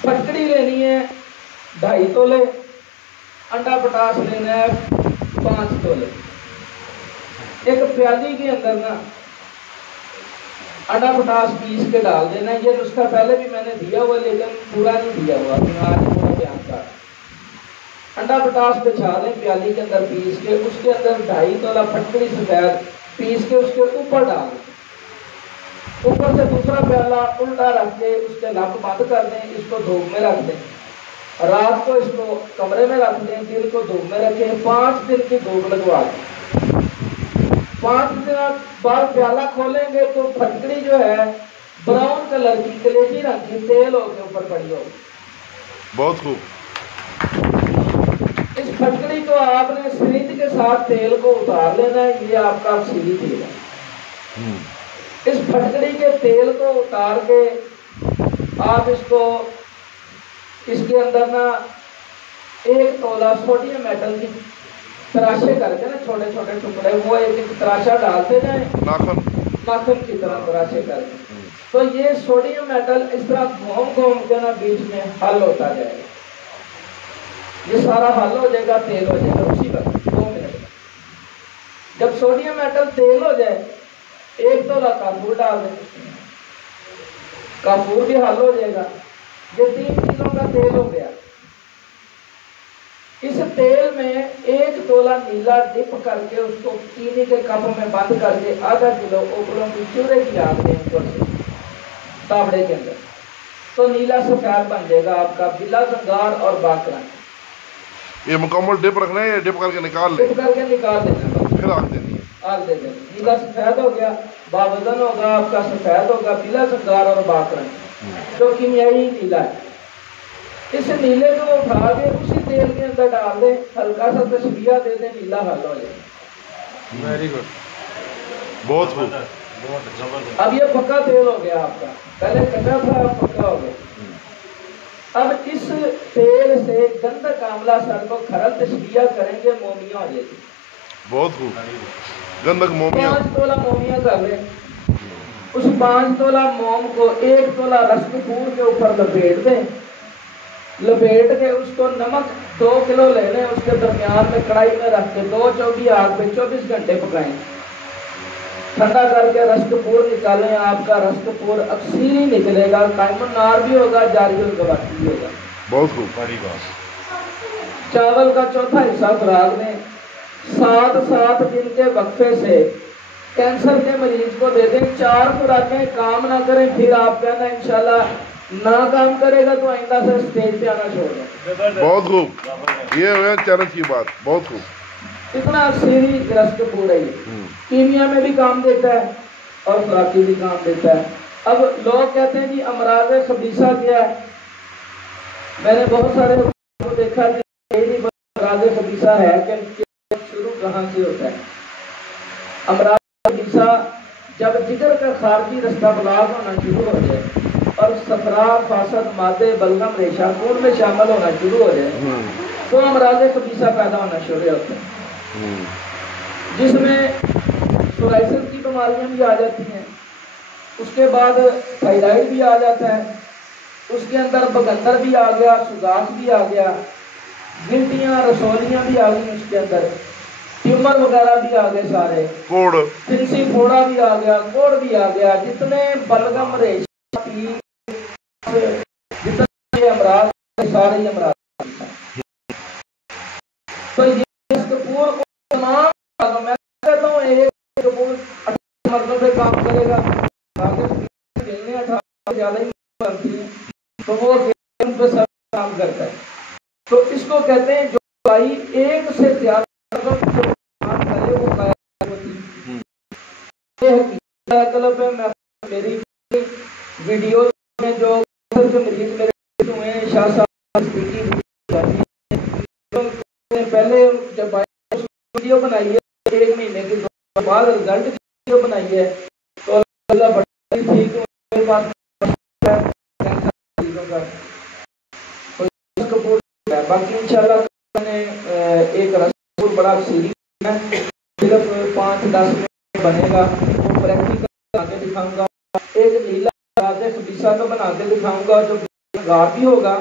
फटकड़ी लेनी है 2.5 तोले, अंडा पटास लेना है 5 तोले। एक प्याली के अंदर ना अंडा पटास पीस के डाल देना है। ये नुस्खा पहले भी मैंने दिया हुआ लेकिन पूरा नहीं दिया हुआ, आज पूरा बयान कर। अंडा पटास बिछा दें प्याली के अंदर पीस के, उसके अंदर 2.5 तोला फटकड़ी सफेद पीस के उसके ऊपर डाल दें। ऊपर से दूसरा प्याला उल्टा रख के उसके नप बंद कर दें। इसको धूप में रख दें। रात को इसको कमरे में रख दें, दिन को धूप में रखें। 5 दिन की धूप लगवा दें। 5 दिन बाद प्याला खोलेंगे तो फटकड़ी जो है ब्राउन कलर की कलेजी रंग की तेल होकर ऊपर पड़ी होगी। बहुत खूब। इस फटकड़ी को आपने सिरिंज के साथ तेल को उतार लेना है। ये आपका सीधी तेल है। इस फटकड़ी के तेल को उतार के आप इसको इसके अंदर ना 1 तोला सोडियम मेटल की तराशे करके ना छोटे छोटे टुकड़े, वो एक तराशा डालते जाए नाखून की तरह तराशे करके। तो ये सोडियम मेटल इस तरह घूम घूम के ना बीच में हल होता जाएगा। ये सारा हल हो जाएगा, तेल हो जाएगा उसी वक्त 2 मिनट में। जब सोडियम मेटल तेल हो जाए 1 तोला काफूर डाल दें, काफूर भी हल हो जाएगा। ये 3 किलो का तेल हो गया। इस तेल में 1 तोला नीला डिप करके उसको चीनी के कप में बंद करके आधा किलो ओपलों की चूरे की डाल दें ऊपर से तावड़े के अंदर, तो नीला सफेद बन जाएगा आपका बिला संगार और बाकरा। ये मुकम्मल डिप रखना है या डिप करके निकाल ले? डिप करके निकाल देना, फिर आग देनी है। आग दे देना। नीला सफेद हो गया, बावजन होगा आपका, सफेद होगा, बिला संगार और बाकरा जो कीमियाई नीला है। इस नीले को उठा के उसी तेल के अंदर डाल दें, हल्का सा तशबिया दे दें, नीला हल हो जाए। वेरी गुड, बहुत खूब। अब ये पक्का तेल हो गया आपका, पहले कच्चा था अब पक्का हो गया। अब इस तेल से गंधक आंवला सर को खरल तशबिया करेंगे, मोमिया हो जाएगी। बहुत खूब, गंधक मोमिया। 5 तोला मोमिया कर ले। उस 5 तोला मोम को 1 तोला रस कपूर के ऊपर लपेट दें। लपेट के उसको नमक 2 किलो ले लें, उसके दरमियान में कढ़ाई में रख के 2 चौकी आग पे 24 घंटे पकाएं। ठंडा करके रस कपूर निकालें। आपका रस कपूर अक्सीर ही निकलेगा, कायमुन नार भी होगा, जारियुल गवाती भी होगा। बहुत खूब, बड़ी बात। चावल का चौथा हिस्सा खुराक दें। 7-7 दिन के वक्फे से कैंसर के मरीज को दे दें। 4 खुराकें काम ना करें फिर आप कहना इंशाल्लाह ना काम करेगा तो आइंदा से स्टेज पे आना छोड़ दें। बहुत खूब, ये है चैलेंज की बात। बहुत खूब, इतना सीरी रस कपूर है। कीमिया में भी काम देता है और खुराकी भी काम देता है। अब लोग कहते हैं जी अमराज खबीसा क्या है। मैंने बहुत सारे को देखा कि अमराज खबीसा है कि शुरू कहाँ से होता है। अमराज खबीसा जब जिगर का खारजी रास्ता ब्लॉक होना शुरू हो जाए और सफरा फासद मादे बलगम रेशा खून में शामिल होना शुरू हो जाए तो अमराज खबीसा पैदा होना शुरू होते हैं, जिसमें सोराइसिस की बीमारियां भी आ जाती हैं। उसके बाद थायराइड भी आ जाता है। उसके अंदर बगंदर भी आ गया, सुगास भी आ गया, गिल्टियां रसोलियां भी आ गई, उसके अंदर ट्यूमर वगैरह भी आ गए, सारे कोड़ फिंसी फोड़ा भी आ गया, कोड़ भी आ गया। जितने बलगम रेशा जितने अमराज सारे अमराज। तो ये कपूर को तमाम मैं कहता हूँ एक कपूर 18 मर्दों पे काम करेगा, ज्यादा ही बनती है तो वो पे सब काम करता है। तो इसको कहते हैं जो भाई एक से ज्यादा काम करे वो मैं मेरी वीडियो में जो मरीज मेरे हुए हैं शाह साहब पहले जब वीडियो बनाई है 1 महीने के बाद रिजल्ट वीडियो बनाई है तो ठीक बाकी इंशाल्लाह मैंने एक रसूल बड़ा सीरीज है, सिर्फ 5-10 मिनट बनेगा, वो प्रैक्टिकल बना के दिखाऊंगा। एक नीला खबीसा तो बना के दिखाऊंगा जो गार भी होगा